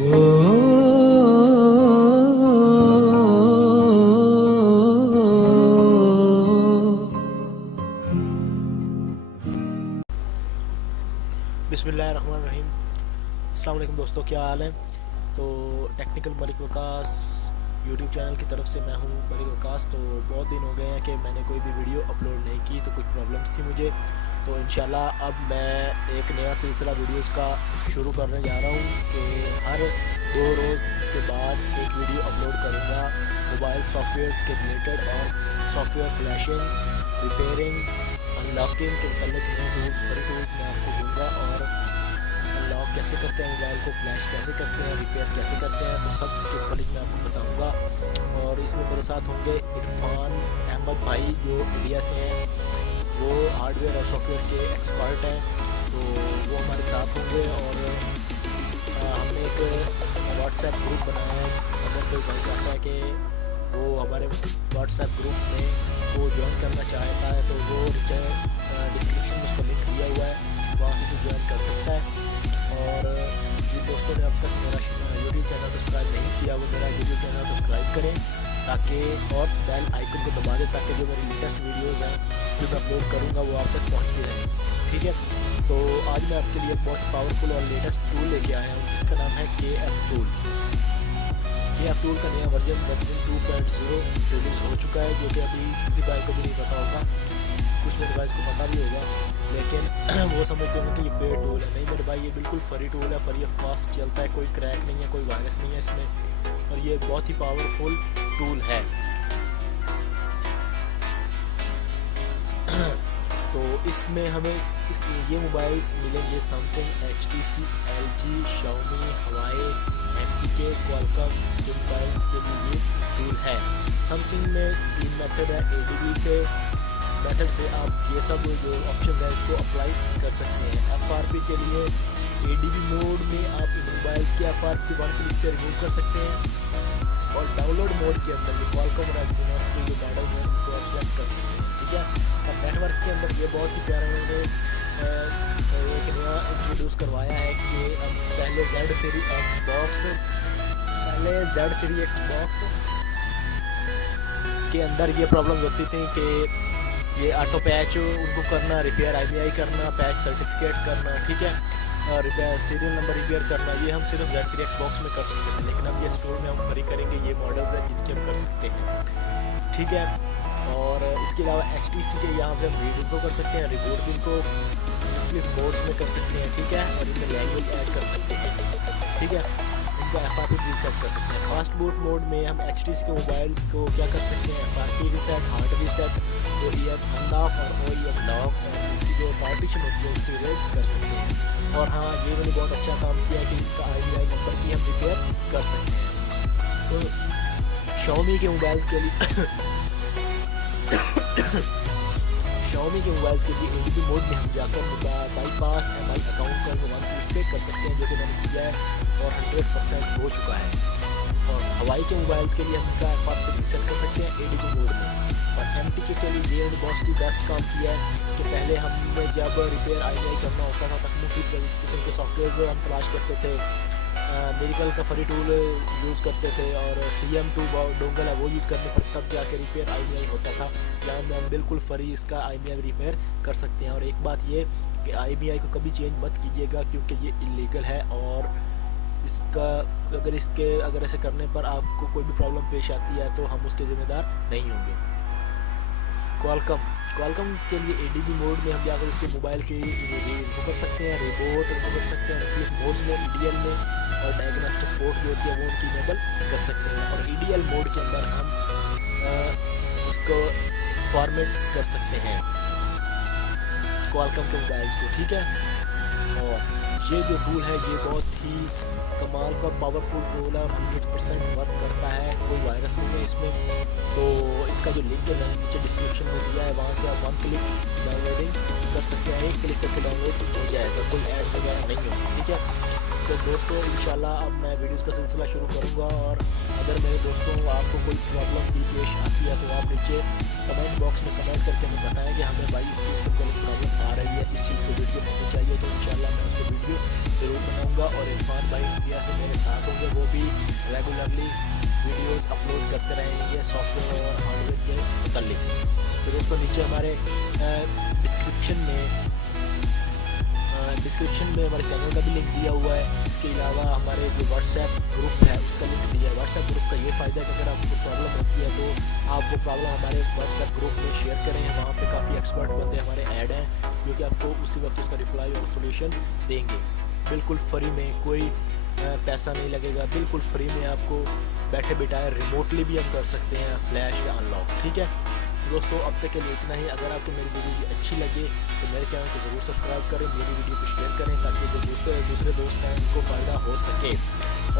बिस्मिल्लाहिर्रहमानिर्रहीम। अस्सलाम वालेकुम दोस्तों, क्या हाल है। तो technical Malik Waqas YouTube channel की तरफ से मैं हूं मलिक वकास। तो बहुत दिन हो गए हैं कि मैंने कोई भी वीडियो अपलोड नहीं की, तो कुछ प्रॉब्लम्स थी मुझे। तो इंशाल्लाह अब मैं एक नया सिलसिला वीडियोस का शुरू करने जा रहा हूं कि हर 2 रोज़ के बाद एक वीडियो अपलोड करूंगा मोबाइल सॉफ्टवेयर के रिलेटेड, और सॉफ्टवेयर फ्लैशिंग, रिपेयरिंग, अनलॉकिंग के मतलब नए टूल्स मैं आपको दूंगा, और अनलॉक कैसे करते हैं मोबाइल को, फ्लैश कैसे करते हैं, रिपेयर कैसे करते हैं, तो सब के मतलब मैं आपको बताऊंगा। और इसमें मेरे साथ होंगे इरफान अहमद भाई जो इंडिया से हैं, वो हार्डवेयर और सॉफ्टवेयर के एक्सपर्ट हैं, तो वो हमारे साथ होंगे। और हमने एक व्हाट्सएप ग्रुप बनाया है। अगर कोई भाई चाहता है कि वो हमारे व्हाट्सएप ग्रुप में को ज्वाइन करना चाहता है, तो वो डिस्क्रिप्शन में उसका लिंक दिया हुआ है, वहाँ से ज्वाइन कर सकता है। और जिन दोस्तों ने अब तक मेरा यूट्यूब चैनल सब्सक्राइब नहीं किया, वो मेरा यूट्यूब चैनल सब्सक्राइब करें ताकि, और बेल आइकन को दबा दें ताकि जो मेरी लेटेस्ट वीडियोज़ हैं जो मैं अपलोड करूँगा वो आप तक पहुँचती रहें। ठीक है, तो आज मैं आपके लिए बहुत पावरफुल और लेटेस्ट टूल लेके आया हूँ जिसका नाम है KF टूल। KF टूल का नया वर्जन 2.0 रिलीज हो चुका है, जो कि अभी किसी भाई को भी नहीं पता होगा, कुछ मेरे भाई को पता भी होगा, लेकिन वो समझते होंगे कि ये पेड टूल है। नहीं मेरे भाई, ये बिल्कुल फ्री टूल है, फ्री ऑफ कॉस्ट चलता है, कोई क्रैक नहीं है, कोई वायरस नहीं है इसमें, और ये बहुत ही पावरफुल टूल है। तो इसमें हमें ये मोबाइल्स मिलेंगे सैमसंग, HTC, LG, Xiaomi, हवाई, MTK, क्वालकॉम के मोबाइल्स के लिए ये टूल है। सैमसंग में 3 मेथड है। ADB से मेथड से आप ये सब जो ऑप्शन है इसको अप्लाई कर सकते हैं। FRP के लिए ADB मोड में आप मोबाइल के FRP 1 क्लिक पे रिमूव कर सकते हैं, और डाउनलोड मोड के अंदर ये क्वालकॉम और एक्सिनोस के जो मॉडल हैं उनको आप सेलेक्ट कर सकते हैं। ठीक है, और नेटवर्क के अंदर ये बहुत ही प्यारा उन्होंने एक नया इंट्रोड्यूस करवाया है कि पहले Z3 Xbox के अंदर ये प्रॉब्लम्स होती थी कि ये ऑटो पैच उनको करना, रिपेयर IMEI करना, पैच सर्टिफिकेट करना, ठीक है, और रिपेयर सीरियल नंबर रिपेयर करना, ये हम सिर्फ Z3 Xbox में कर सकते थे। लेकिन अब ये स्टोर में हम फ्री करेंगे, ये मॉडल्स हैं जिनके हम कर सकते हैं। ठीक है, और इसके अलावा HTC के यहाँ पे हम रीड को कर सकते हैं, रिपोर्ट इनको फ्लिप मोड्स में कर सकते हैं। ठीक है, और इनमें लैंग्वेज ऐड कर सकते हैं। ठीक है, इनका FRP रीसेट कर सकते हैं। फास्ट बूट मोड में हम HTC के मोबाइल को क्या कर सकते हैं, FRP reset, hard reset, OEM unlock और OEM लॉक, और इसकी जो पार्टीशन होती है उसकी रेड कर सकते हैं। और हाँ, ये मैंने बहुत अच्छा काम किया कि इसका IMEI नंबर भी हम रिपेयर कर सकते हैं। तो Xiaomi के मोबाइल्स के लिए Xiaomi के मोबाइल्स के लिए ADB मोड में हम जाकर बाईपास MI अकाउंट का 1 क्लिक पे कर सकते हैं, जो कि मैंने किया है और 100% हो चुका है। और हवाई के मोबाइल्स के लिए हम इनका FRP रीसेट कर सकते हैं ADB मोड में। और MTK के लिए ये बहुत ही बेस्ट काम किया है कि पहले हमने जब रिपेयर IMEI करना होता था तकनीकी किस्म के सॉफ्टवेयर हम तलाश करते थे, मेडिकल का फ्री टूल यूज़ करते थे, और CM2 डोंगल है वो यूज़ करने पर तब जाके रिपेयर IMEI होता था। यहाँ में हम बिल्कुल फ्री इसका IMEI रिपेयर कर सकते हैं। और एक बात ये कि IMEI को कभी चेंज मत कीजिएगा क्योंकि ये इलीगल है, और इसका अगर ऐसे करने पर आपको कोई भी प्रॉब्लम पेश आती है तो हम उसके ज़िम्मेदार नहीं होंगे। क्वालकॉम के लिए ADB मोड में हम जाकर उसके मोबाइल के इनको कर सकते हैं, रिपोर्ट उनको कर सकते हैं, फ्लिप मोड्स में, EDL में, और डायग्नोस्टिक पोर्ट जो होती है वो उनकी इनेबल कर सकते हैं। और EDL मोड के अंदर हम उसको फॉर्मेट कर सकते हैं क्वालकॉम के मोबाइल्स को। ठीक है, और ये जो टूल है ये बहुत ही कमाल का पावरफुल टूल है और 100% वर्क करता है, कोई वायरस नहीं है इसमें। तो इसका जो लिंक है मैंने नीचे डिस्क्रिप्शन में दिया है, वहाँ से आप 1 क्लिक डाउनलोडिंग कर सकते हैं, 1 क्लिक करके डाउनलोड हो जाएगा, कोई एड्स वगैरह नहीं होगी। ठीक है, तो दोस्तों इंशाल्लाह अब मैं वीडियोस का सिलसिला शुरू करूंगा, और अगर मेरे दोस्तों आपको कोई प्रॉब्लम भी पेश आती है तो आप नीचे कमेंट बॉक्स में कमेंट करके हमें बताएं कि हमें भाई इस चीज़ की गलत प्रॉब्लम आ रही है, इस चीज़ को वीडियो होनी चाहिए, तो इंशाल्लाह मैं उसको वीडियो ज़रूर बनाऊँगा। और इरफान भाई इंडिया से मेरे साथ होंगे, वो भी रेगुलरली वीडियोज़ अपलोड करते रहेंगे सॉफ्टवेयर और हार्डवेयर के मुतालिक। तो दोस्तों नीचे हमारे डिस्क्रिप्शन में हमारे चैनल का भी लिंक दिया हुआ है। इसके अलावा हमारे जो व्हाट्सएप ग्रुप है उसका लिंक दिया है। व्हाट्सएप ग्रुप का ये फ़ायदा है कि अगर आपको प्रॉब्लम होती है तो आप वो प्रॉब्लम हमारे व्हाट्सएप ग्रुप में शेयर करें। वहाँ पे काफ़ी एक्सपर्ट बंदे हमारे ऐड हैं जो कि आपको उसी वक्त उसका रिप्लाई और सोल्यूशन देंगे, बिल्कुल फ्री में, कोई पैसा नहीं लगेगा, बिल्कुल फ्री में आपको बैठे बिठाए रिमोटली भी हम कर सकते हैं, फ्लैश या अनलॉक। ठीक है दोस्तों, अब तक के लिए इतना ही। अगर आपको मेरी वीडियो अच्छी लगे तो मेरे चैनल को ज़रूर सब्सक्राइब करें, मेरी वीडियो को शेयर करें ताकि जो दूसरे दोस्त हैं उनको फ़ायदा हो सके,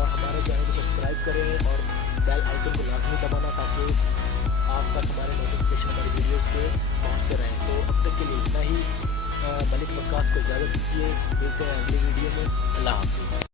और हमारे चैनल को सब्सक्राइब करें और बेल आइकन को लाजमी दबाना ताकि आप तक हमारे नोटिफिकेशन हमारी वीडियोज़ के पहुँचते रहें। तो अब तक के लिए इतना ही। मलिक वक्कास को इजाज़त दीजिए, मिलते हैं अगली वीडियो में। अल्लाह हाफिज़।